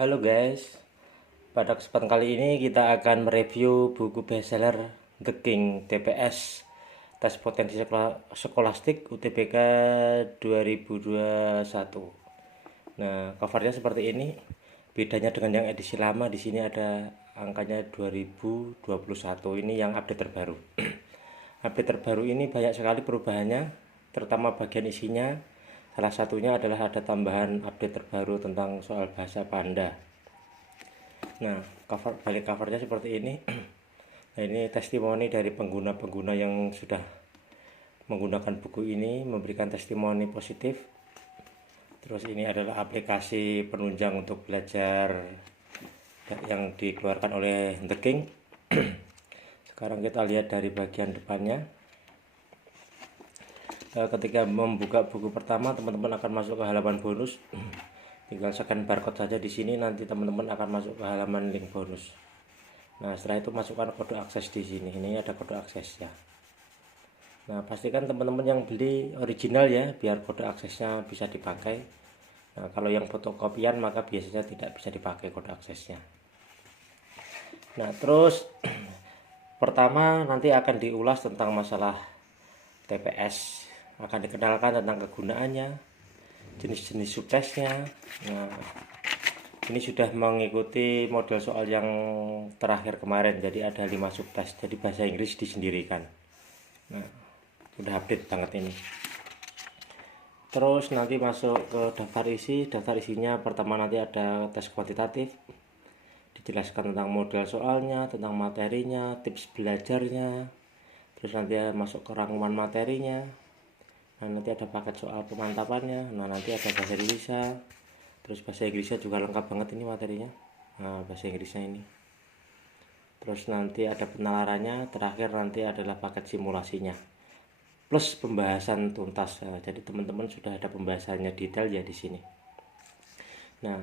Halo guys, pada kesempatan kali ini kita akan mereview buku bestseller The King TPS Tes Potensi Skolastik UTBK 2021. Nah, covernya seperti ini. Bedanya dengan yang edisi lama, di sini ada angkanya 2021. Ini yang update terbaru. Update terbaru ini banyak sekali perubahannya, terutama bagian isinya. Salah satunya adalah ada tambahan update terbaru tentang soal bahasa Panda. Nah, balik covernya seperti ini. Nah, ini testimoni dari pengguna-pengguna yang sudah menggunakan buku ini, memberikan testimoni positif. Terus ini adalah aplikasi penunjang untuk belajar yang dikeluarkan oleh The King. Sekarang kita lihat dari bagian depannya. Ketika membuka buku pertama, teman-teman akan masuk ke halaman bonus. Tinggal scan barcode saja di sini, nanti teman-teman akan masuk ke halaman link bonus. Nah, setelah itu masukkan kode akses di sini. Ini ada kode akses ya. Nah, pastikan teman-teman yang beli original ya, biar kode aksesnya bisa dipakai. Nah, kalau yang fotokopian maka biasanya tidak bisa dipakai kode aksesnya. Nah, terus pertama nanti akan diulas tentang masalah TPS, akan dikenalkan tentang kegunaannya, jenis-jenis subtesnya. Nah, ini sudah mengikuti model soal yang terakhir kemarin, jadi ada 5 subtes, jadi bahasa Inggris disendirikan. Nah, sudah update banget ini. Terus nanti masuk ke daftar isinya pertama nanti ada tes kuantitatif, dijelaskan tentang model soalnya, tentang materinya, tips belajarnya. Terus nanti masuk ke rangkuman materinya. Nah, nanti ada paket soal pemantapannya. Nah, nanti ada bahasa Indonesia. Terus bahasa Inggrisnya juga lengkap banget ini materinya. Nah, bahasa Inggrisnya ini. Terus nanti ada penalarannya. Terakhir nanti adalah paket simulasinya. Plus pembahasan tuntas. Nah, jadi teman-teman sudah ada pembahasannya detail ya di sini. Nah,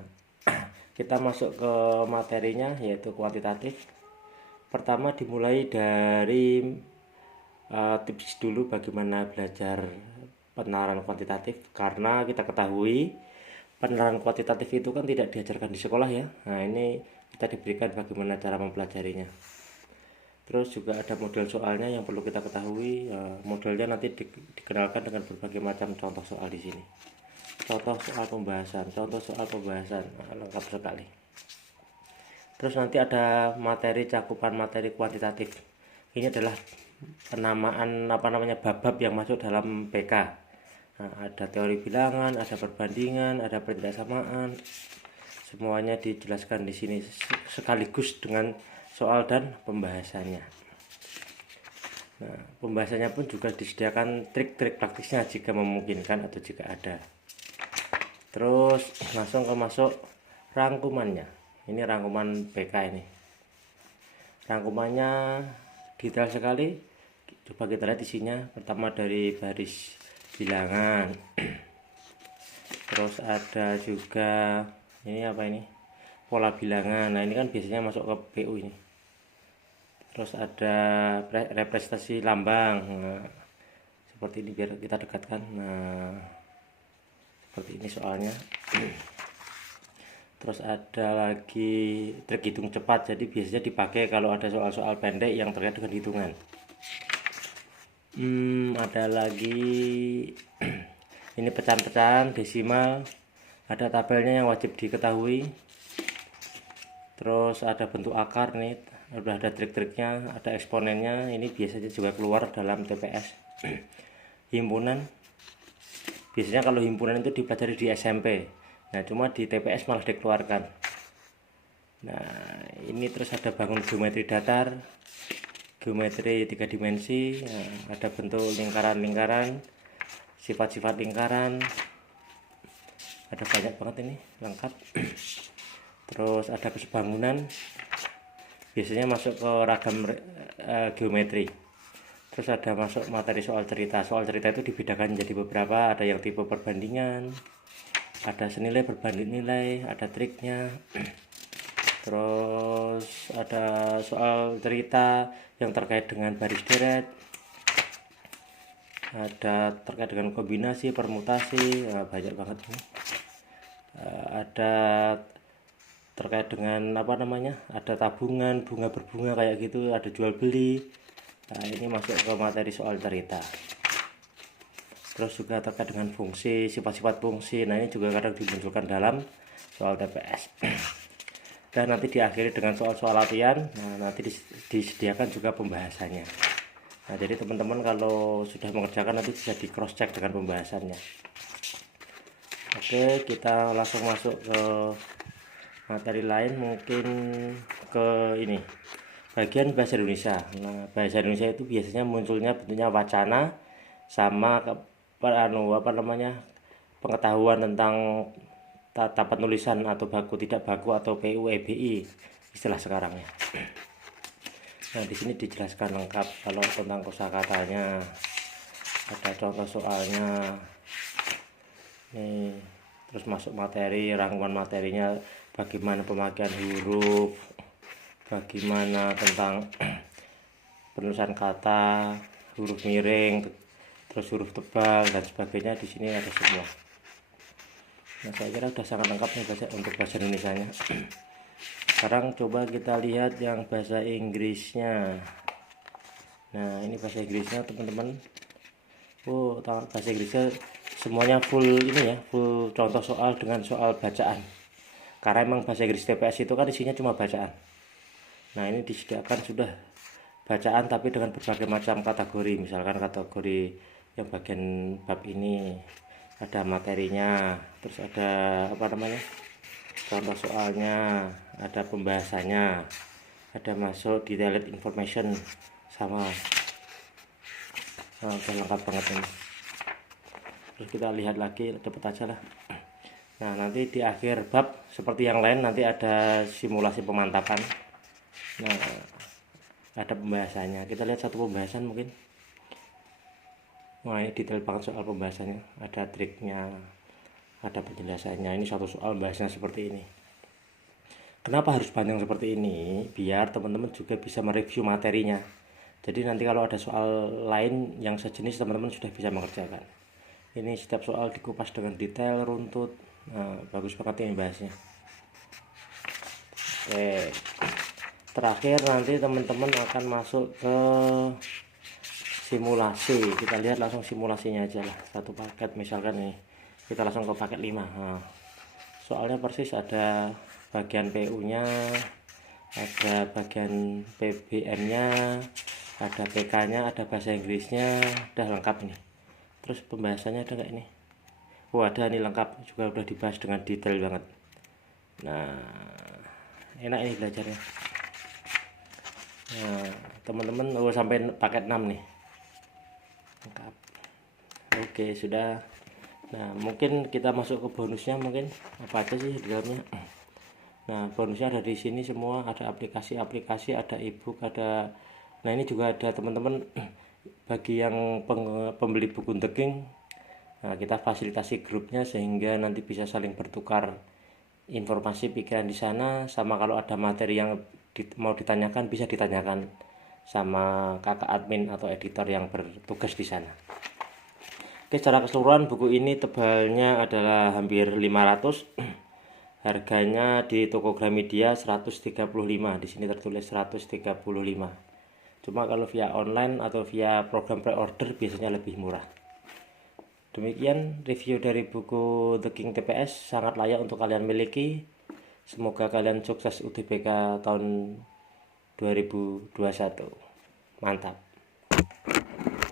kita masuk ke materinya yaitu kuantitatif. Pertama dimulai dari tips dulu bagaimana belajar penalaran kuantitatif, karena kita ketahui penalaran kuantitatif itu kan tidak diajarkan di sekolah ya. Nah, ini kita diberikan bagaimana cara mempelajarinya. Terus juga ada model soalnya yang perlu kita ketahui. Modelnya nanti dikenalkan dengan berbagai macam contoh soal di sini. Contoh soal pembahasan, lengkap sekali. Terus nanti ada materi cakupan materi kuantitatif. Ini adalah penamaan bab-bab yang masuk dalam PK. Nah, ada teori bilangan, ada perbandingan, ada perintah-samaan. Semuanya dijelaskan di sini sekaligus dengan soal dan pembahasannya. Nah, pembahasannya pun juga disediakan trik-trik praktisnya jika memungkinkan atau jika ada. Terus langsung masuk rangkumannya. Ini rangkuman PK ini. Rangkumannya detail sekali. Coba kita lihat isinya. Pertama dari baris bilangan. Terus ada juga ini apa ini? Pola bilangan. Nah, ini kan biasanya masuk ke PU ini. Terus ada representasi lambang. Nah, seperti ini biar kita dekatkan. Nah, seperti ini soalnya. Terus ada lagi trik hitung cepat, jadi biasanya dipakai kalau ada soal-soal pendek yang terkait dengan hitungan. Ada lagi ini pecahan-pecahan desimal, ada tabelnya yang wajib diketahui. Terus ada bentuk akar nih, udah ada trik-triknya, ada eksponennya. Ini biasanya juga keluar dalam TPS. Himpunan, biasanya kalau himpunan itu dipelajari di SMP. Nah, cuma di TPS malah dikeluarkan. Nah, ini terus ada bangun geometri datar, geometri 3 dimensi. Nah, ada bentuk lingkaran-lingkaran, sifat-sifat lingkaran. Ada banyak banget ini, lengkap. Terus ada kesebangunan, biasanya masuk ke ragam geometri. Terus ada masuk materi soal cerita. Soal cerita itu dibedakan menjadi beberapa, ada yang tipe perbandingan, ada senilai berbanding nilai, ada triknya. Terus ada soal cerita yang terkait dengan baris deret, ada terkait dengan kombinasi, permutasi. Banyak banget nih. Ada terkait dengan apa namanya, ada tabungan, bunga berbunga kayak gitu, ada jual beli. Nah, ini masuk ke materi soal cerita. Terus juga terkait dengan fungsi, sifat-sifat fungsi. Nah, ini juga kadang dimunculkan dalam soal TPS. Dan nanti diakhiri dengan soal-soal latihan. Nah, nanti disediakan juga pembahasannya. Nah, jadi teman-teman kalau sudah mengerjakan nanti bisa di cross check dengan pembahasannya. Oke, kita langsung masuk ke materi lain, mungkin ke ini bagian bahasa Indonesia. Nah, bahasa Indonesia itu biasanya munculnya bentuknya wacana sama pengetahuan tentang tata penulisan atau baku tidak baku atau PUEBI istilah sekarang ya. Nah, di sini dijelaskan lengkap kalau tentang kosakatanya, ada contoh soalnya nih. Terus masuk materi, rangkuman materinya, bagaimana pemakaian huruf, bagaimana tentang penulisan kata, huruf miring, terus huruf tebal dan sebagainya. Di sini ada semua. Nah, saya kira sudah sangat lengkap nih untuk bahasa Indonesianya. Sekarang coba kita lihat yang bahasa Inggrisnya. Nah, ini bahasa Inggrisnya teman-teman. Oh, bahasa Inggrisnya semuanya full ini ya, full contoh soal dengan soal bacaan. Karena emang bahasa Inggris TPS itu kan isinya cuma bacaan. Nah, ini disediakan sudah bacaan tapi dengan berbagai macam kategori. Misalkan kategori yang bagian bab ini ada materinya, terus ada contoh soalnya, ada pembahasannya, ada masuk detailed information sama. Nah, udah lengkap banget ini. Terus kita lihat lagi, cepet aja lah. Nah, nanti di akhir bab seperti yang lain nanti ada simulasi pemantapan. Nah, ada pembahasannya. Kita lihat satu pembahasan mungkin. Wah, ini detail banget soal pembahasannya. Ada triknya, ada penjelasannya. Ini satu soal bahasanya seperti ini. Kenapa harus panjang seperti ini? Biar teman-teman juga bisa mereview materinya. Jadi nanti kalau ada soal lain yang sejenis, teman-teman sudah bisa mengerjakan. Ini setiap soal dikupas dengan detail, runtut. Nah, bagus banget ini bahasnya. Oke. Terakhir nanti teman-teman akan masuk ke simulasi. Kita lihat langsung simulasinya aja lah. Satu paket misalkan nih. Kita langsung ke paket 5. Nah, soalnya persis ada bagian PU-nya, ada bagian PBM-nya, ada PK-nya, ada bahasa Inggrisnya, udah lengkap ini. Terus pembahasannya ada nggak ini? Oh, ada ini lengkap, juga udah dibahas dengan detail banget. Nah, enak ini belajarnya. Nah, teman-teman sampai paket 6 nih. Lengkap. Oke, sudah. Nah, mungkin kita masuk ke bonusnya, mungkin apa aja sih di dalamnya. Nah, bonusnya ada di sini semua, ada aplikasi-aplikasi, ada ebook, ada. Nah, ini juga ada teman-teman bagi yang pembeli buku The King. Nah, kita fasilitasi grupnya sehingga nanti bisa saling bertukar informasi pikiran di sana, sama kalau ada materi yang mau ditanyakan bisa ditanyakan sama kakak admin atau editor yang bertugas di sana. Oke, secara keseluruhan buku ini tebalnya adalah hampir 500. Harganya di toko Gramedia 135. Di sini tertulis 135. Cuma kalau via online atau via program pre-order biasanya lebih murah. Demikian review dari buku The King TPS, sangat layak untuk kalian miliki. Semoga kalian sukses UTBK tahun 2021. Mantap.